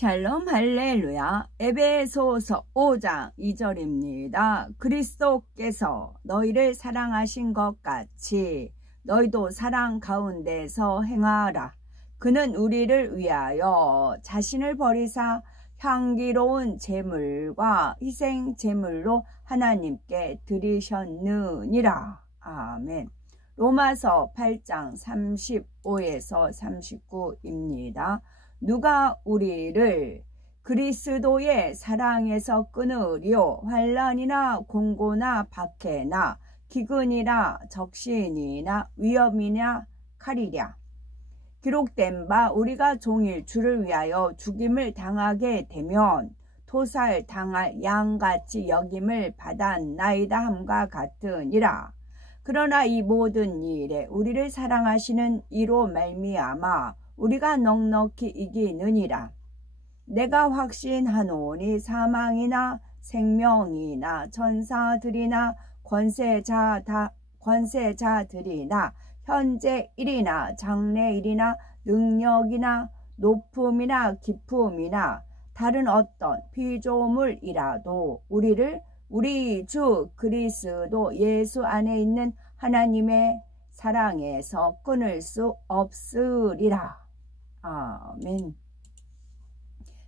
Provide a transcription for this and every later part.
샬롬 할렐루야. 에베소서 5장 2절입니다. 그리스도께서 너희를 사랑하신 것 같이 너희도 사랑 가운데서 행하라. 그는 우리를 위하여 자신을 버리사 향기로운 제물과 희생 제물로 하나님께 드리셨느니라. 아멘. 로마서 8장 35에서 39입니다. 누가 우리를 그리스도의 사랑에서 끊으리요? 환난이나 공고나 박해나 기근이나 적신이나 위험이나 칼이랴. 기록된 바 우리가 종일 주를 위하여 죽임을 당하게 되면 토살 당할 양같이 여김을 받았나이다 함과 같으니라. 그러나 이 모든 일에 우리를 사랑하시는 이로 말미암아 우리가 넉넉히 이기느니라. 내가 확신하노니 사망이나 생명이나 천사들이나 권세자들이나 현재 일이나 장래일이나 능력이나 높음이나 깊음이나 다른 어떤 피조물이라도 우리를 우리 주 그리스도 예수 안에 있는 하나님의 사랑에서 끊을 수 없으리라. 아멘.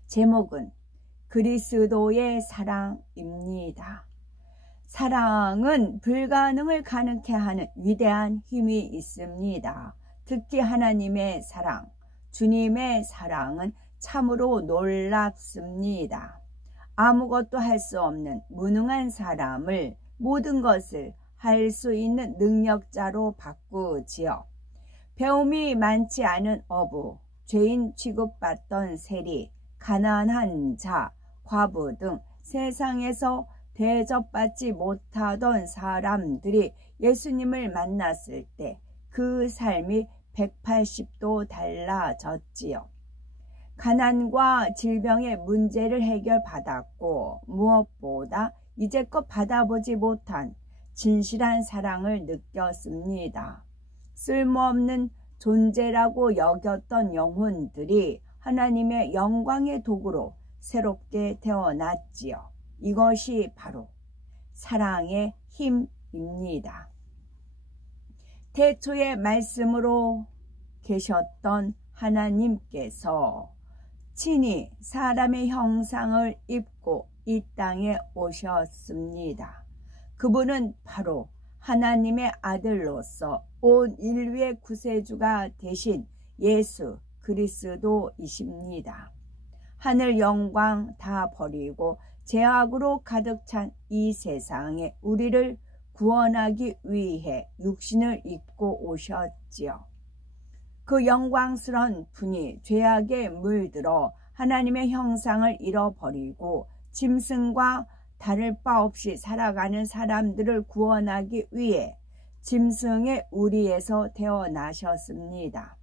제목은 그리스도의 사랑입니다. 사랑은 불가능을 가능케 하는 위대한 힘이 있습니다. 특히 하나님의 사랑, 주님의 사랑은 참으로 놀랍습니다. 아무것도 할 수 없는 무능한 사람을 모든 것을 할 수 있는 능력자로 바꾸지요. 배움이 많지 않은 어부, 죄인 취급받던 세리, 가난한 자, 과부 등 세상에서 대접받지 못하던 사람들이 예수님을 만났을 때 그 삶이 180도 달라졌지요. 가난과 질병의 문제를 해결받았고 무엇보다 이제껏 받아보지 못한 진실한 사랑을 느꼈습니다. 쓸모없는 존재라고 여겼던 영혼들이 하나님의 영광의 도구로 새롭게 태어났지요. 이것이 바로 사랑의 힘입니다. 태초의 말씀으로 계셨던 하나님께서 친히 사람의 형상을 입고 이 땅에 오셨습니다. 그분은 바로 하나님의 아들로서 온 인류의 구세주가 되신 예수 그리스도이십니다. 하늘 영광 다 버리고 죄악으로 가득 찬 이 세상에 우리를 구원하기 위해 육신을 입고 오셨지요. 그 영광스러운 분이 죄악에 물들어 하나님의 형상을 잃어버리고 짐승과 다를 바 없이 살아가는 사람들을 구원하기 위해 짐승의 우리에서 태어나셨습니다.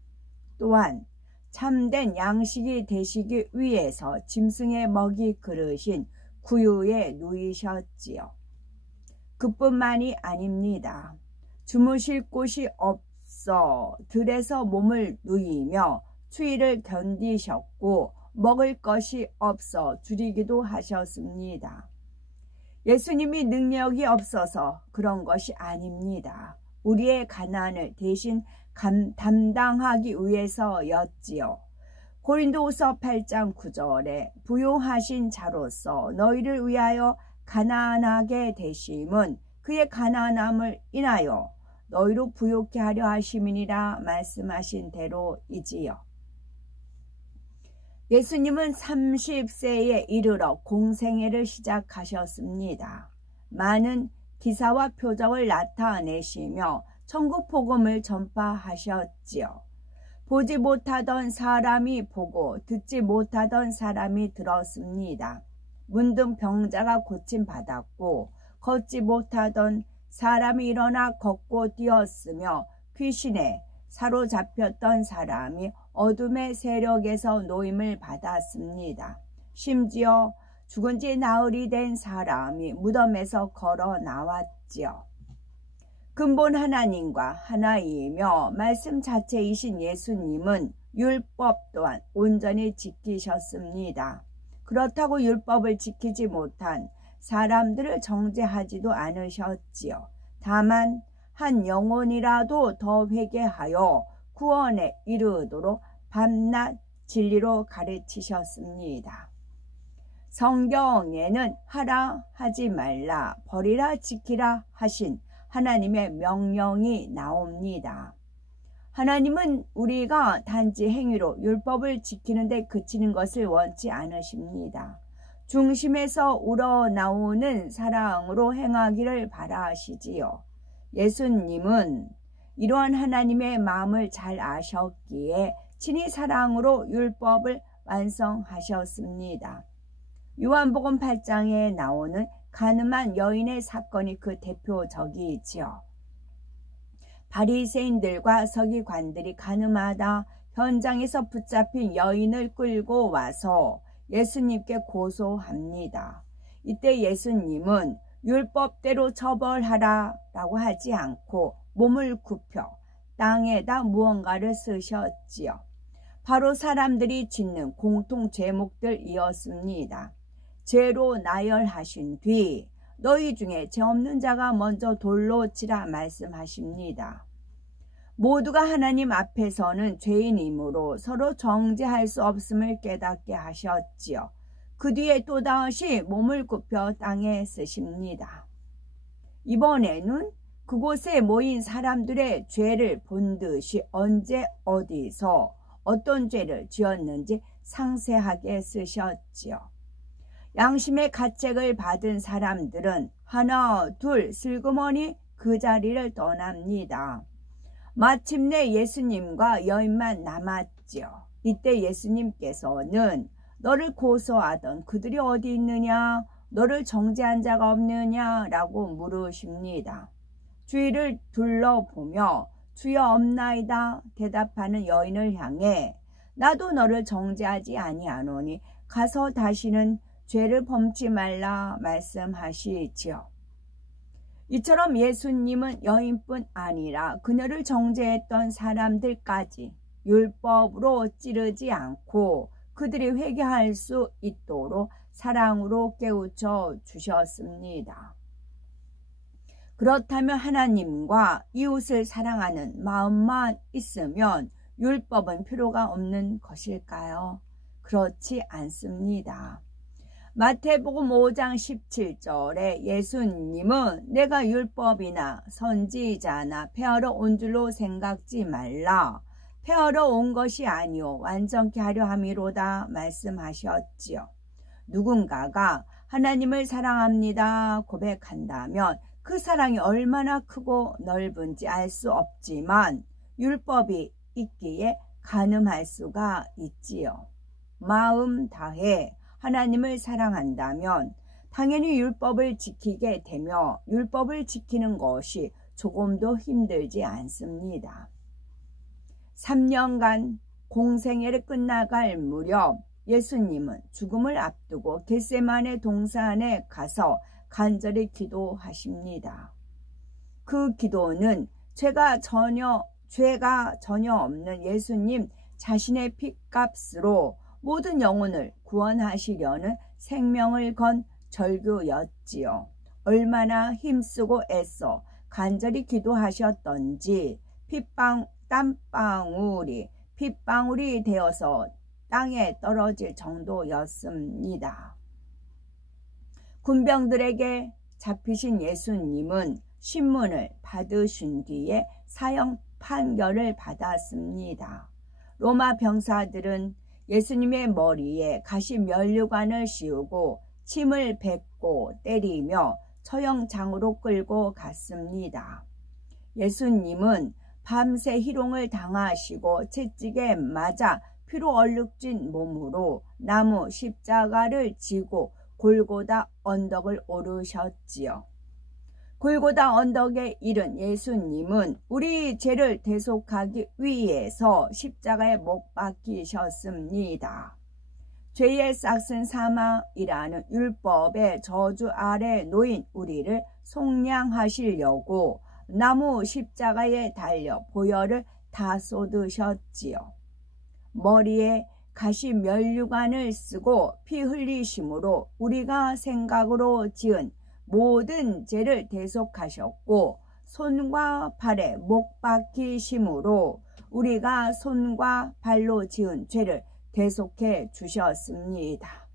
또한 참된 양식이 되시기 위해서 짐승의 먹이 그릇인 구유에 누이셨지요. 그뿐만이 아닙니다. 주무실 곳이 없어 들에서 몸을 누이며 추위를 견디셨고 먹을 것이 없어 줄이기도 하셨습니다. 예수님이 능력이 없어서 그런 것이 아닙니다. 우리의 가난을 대신 담당하기 위해서였지요. 고린도후서 8장 9절에 부요하신 자로서 너희를 위하여 가난하게 되심은 그의 가난함을 인하여 너희로 부요케 하려 하심이니라 말씀하신 대로이지요. 예수님은 30세에 이르러 공생애를 시작하셨습니다. 많은 기사와 표적을 나타내시며 천국 복음을 전파하셨지요. 보지 못하던 사람이 보고 듣지 못하던 사람이 들었습니다. 문둥 병자가 고침받았고 걷지 못하던 사람이 일어나 걷고 뛰었으며 귀신에 사로잡혔던 사람이 어둠의 세력에서 노임을 받았습니다. 심지어 죽은 지 나흘이 된 사람이 무덤에서 걸어 나왔지요. 근본 하나님과 하나이며 말씀 자체이신 예수님은 율법 또한 온전히 지키셨습니다. 그렇다고 율법을 지키지 못한 사람들을 정죄하지도 않으셨지요. 다만 한 영혼이라도 더 회개하여 구원에 이르도록 밤낮 진리로 가르치셨습니다. 성경에는 하라, 하지 말라, 버리라, 지키라 하신 하나님의 명령이 나옵니다. 하나님은 우리가 단지 행위로 율법을 지키는 데 그치는 것을 원치 않으십니다. 중심에서 우러나오는 사랑으로 행하기를 바라시지요. 예수님은 이러한 하나님의 마음을 잘 아셨기에 친히 사랑으로 율법을 완성하셨습니다. 요한복음 8장에 나오는 가늠한 여인의 사건이 그 대표적이지요. 바리새인들과 서기관들이 가늠하다 현장에서 붙잡힌 여인을 끌고 와서 예수님께 고소합니다. 이때 예수님은 율법대로 처벌하라 라고 하지 않고 몸을 굽혀 땅에다 무언가를 쓰셨지요. 바로 사람들이 짓는 공통 제목들이었습니다. 죄로 나열하신 뒤 너희 중에 죄 없는 자가 먼저 돌로 치라 말씀하십니다. 모두가 하나님 앞에서는 죄인이므로 서로 정죄할 수 없음을 깨닫게 하셨지요. 그 뒤에 또다시 몸을 굽혀 땅에 쓰십니다. 이번에는 그곳에 모인 사람들의 죄를 본 듯이 언제 어디서 어떤 죄를 지었는지 상세하게 쓰셨지요. 양심의 가책을 받은 사람들은 하나 둘 슬그머니 그 자리를 떠납니다. 마침내 예수님과 여인만 남았지요. 이때 예수님께서는 너를 고소하던 그들이 어디 있느냐? 너를 정죄한 자가 없느냐? 라고 물으십니다. 주위를 둘러보며 주여 없나이다 대답하는 여인을 향해 나도 너를 정죄하지 아니하노니 가서 다시는 죄를 범치 말라 말씀하시지요. 이처럼 예수님은 여인뿐 아니라 그녀를 정죄했던 사람들까지 율법으로 찌르지 않고 그들이 회개할 수 있도록 사랑으로 깨우쳐 주셨습니다. 그렇다면 하나님과 이웃을 사랑하는 마음만 있으면 율법은 필요가 없는 것일까요? 그렇지 않습니다. 마태복음 5장 17절에 예수님은 내가 율법이나 선지자나 폐하러 온 줄로 생각지 말라. 폐하러 온 것이 아니오 완전케 하려 함이로다 말씀하셨지요. 누군가가 하나님을 사랑합니다 고백한다면 그 사랑이 얼마나 크고 넓은지 알 수 없지만 율법이 있기에 가늠할 수가 있지요. 마음 다해 하나님을 사랑한다면 당연히 율법을 지키게 되며 율법을 지키는 것이 조금도 힘들지 않습니다. 3년간 공생애를 끝나갈 무렵 예수님은 죽음을 앞두고 겟세마네 동산에 가서 간절히 기도하십니다. 그 기도는 죄가 전혀 없는 예수님 자신의 핏값으로 모든 영혼을 구원하시려는 생명을 건 절규였지요. 얼마나 힘쓰고 애써 간절히 기도하셨던지 핏방울이 되어서 땅에 떨어질 정도였습니다. 군병들에게 잡히신 예수님은 신문을 받으신 뒤에 사형 판결을 받았습니다. 로마 병사들은 예수님의 머리에 가시 면류관을 씌우고 침을 뱉고 때리며 처형장으로 끌고 갔습니다. 예수님은 밤새 희롱을 당하시고 채찍에 맞아 피로 얼룩진 몸으로 나무 십자가를 지고 골고다 언덕을 오르셨지요. 골고다 언덕에 이른 예수님은 우리 죄를 대속하기 위해서 십자가에 못 박히셨습니다. 죄의 싹슨 사망이라는 율법의 저주 아래 놓인 우리를 속량하시려고 나무 십자가에 달려 보혈을 다 쏟으셨지요. 머리에 가시 면류관을 쓰고 피 흘리심으로 우리가 생각으로 지은 모든 죄를 대속하셨고 손과 발에 못 박히심으로 우리가 손과 발로 지은 죄를 대속해 주셨습니다.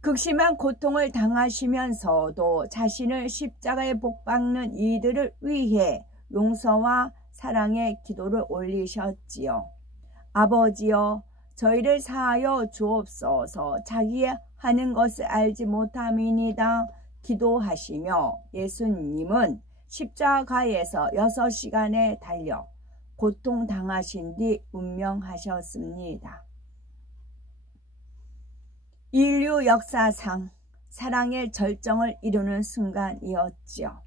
극심한 고통을 당하시면서도 자신을 십자가에 못 박는 이들을 위해 용서와 사랑의 기도를 올리셨지요. 아버지여, 저희를 사하여 주옵소서. 자기의 하는 것을 알지 못함이니이다 기도하시며 예수님은 십자가에서 6시간에 달려 고통당하신 뒤 운명하셨습니다. 인류 역사상 사랑의 절정을 이루는 순간이었지요.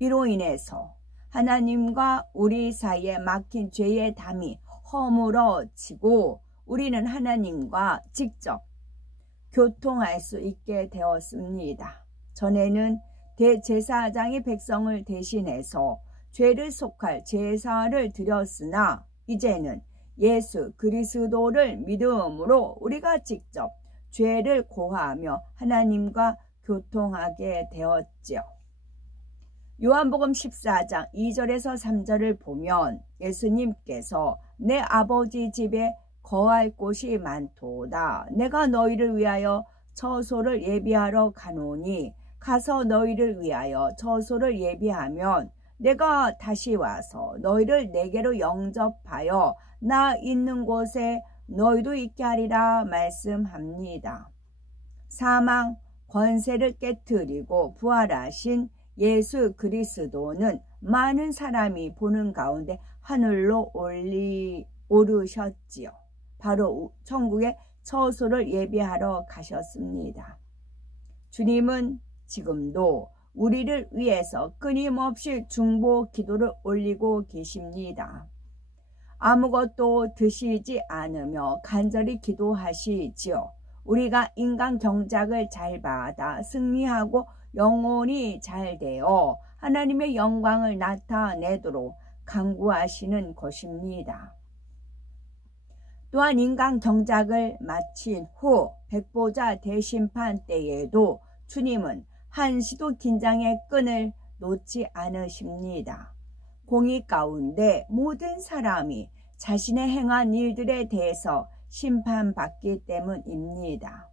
이로 인해서 하나님과 우리 사이에 막힌 죄의 담이 허물어지고 우리는 하나님과 직접 교통할 수 있게 되었습니다. 전에는 대제사장이 백성을 대신해서 죄를 속할 제사를 드렸으나 이제는 예수 그리스도를 믿음으로 우리가 직접 죄를 고하며 하나님과 교통하게 되었지요. 요한복음 14장 2절에서 3절을 보면 예수님께서 내 아버지 집에 거할 곳이 많도다. 내가 너희를 위하여 처소를 예비하러 가노니 가서 너희를 위하여 처소를 예비하면 내가 다시 와서 너희를 내게로 영접하여 나 있는 곳에 너희도 있게 하리라 말씀합니다. 사망 권세를 깨뜨리고 부활하신 예수 그리스도는 많은 사람이 보는 가운데 하늘로 오르셨지요. 바로 천국의 처소를 예비하러 가셨습니다. 주님은 지금도 우리를 위해서 끊임없이 중보 기도를 올리고 계십니다. 아무것도 드시지 않으며 간절히 기도하시지요. 우리가 인간 경작을 잘 받아 승리하고 영혼이 잘 되어 하나님의 영광을 나타내도록 간구하시는 것입니다. 또한 인간 경작을 마친 후 백보자 대심판 때에도 주님은 한시도 긴장의 끈을 놓지 않으십니다. 공의 가운데 모든 사람이 자신의 행한 일들에 대해서 심판받기 때문입니다.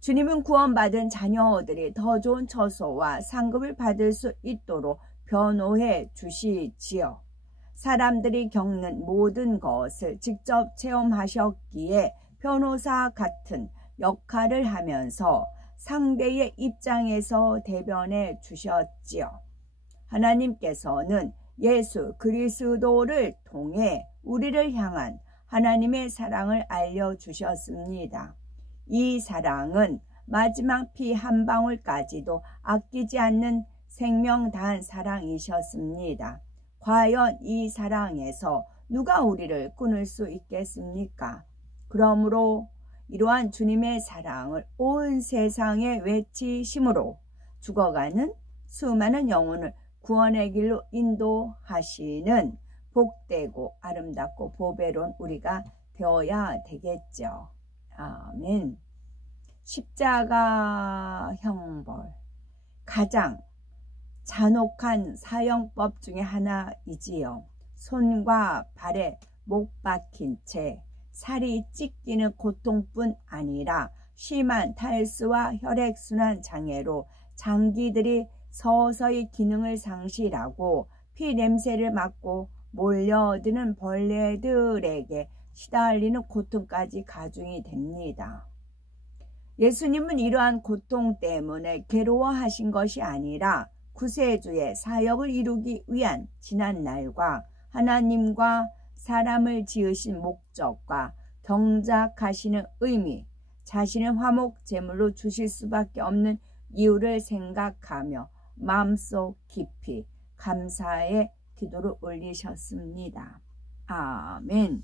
주님은 구원받은 자녀들이 더 좋은 처소와 상급을 받을 수 있도록 변호해 주시지요. 사람들이 겪는 모든 것을 직접 체험하셨기에 변호사 같은 역할을 하면서 상대의 입장에서 대변해 주셨지요. 하나님께서는 예수 그리스도를 통해 우리를 향한 하나님의 사랑을 알려주셨습니다. 이 사랑은 마지막 피 한 방울까지도 아끼지 않는 생명 다한 사랑이셨습니다. 과연 이 사랑에서 누가 우리를 끊을 수 있겠습니까? 그러므로 이러한 주님의 사랑을 온 세상에 외치심으로 죽어가는 수많은 영혼을 구원의 길로 인도하시는 복되고 아름답고 보배로운 우리가 되어야 되겠죠. 아멘. 십자가 형벌, 가장 잔혹한 사형법 중에 하나이지요. 손과 발에 못 박힌 채 살이 찢기는 고통뿐 아니라 심한 탈수와 혈액순환 장애로 장기들이 서서히 기능을 상실하고 피 냄새를 맡고 몰려드는 벌레들에게 시달리는 고통까지 가중이 됩니다. 예수님은 이러한 고통 때문에 괴로워하신 것이 아니라 구세주의 사역을 이루기 위한 지난날과 하나님과 사람을 지으신 목적과 경작하시는 의미, 자신의 화목 제물로 주실 수밖에 없는 이유를 생각하며 마음속 깊이 감사의 기도를 올리셨습니다. 아멘.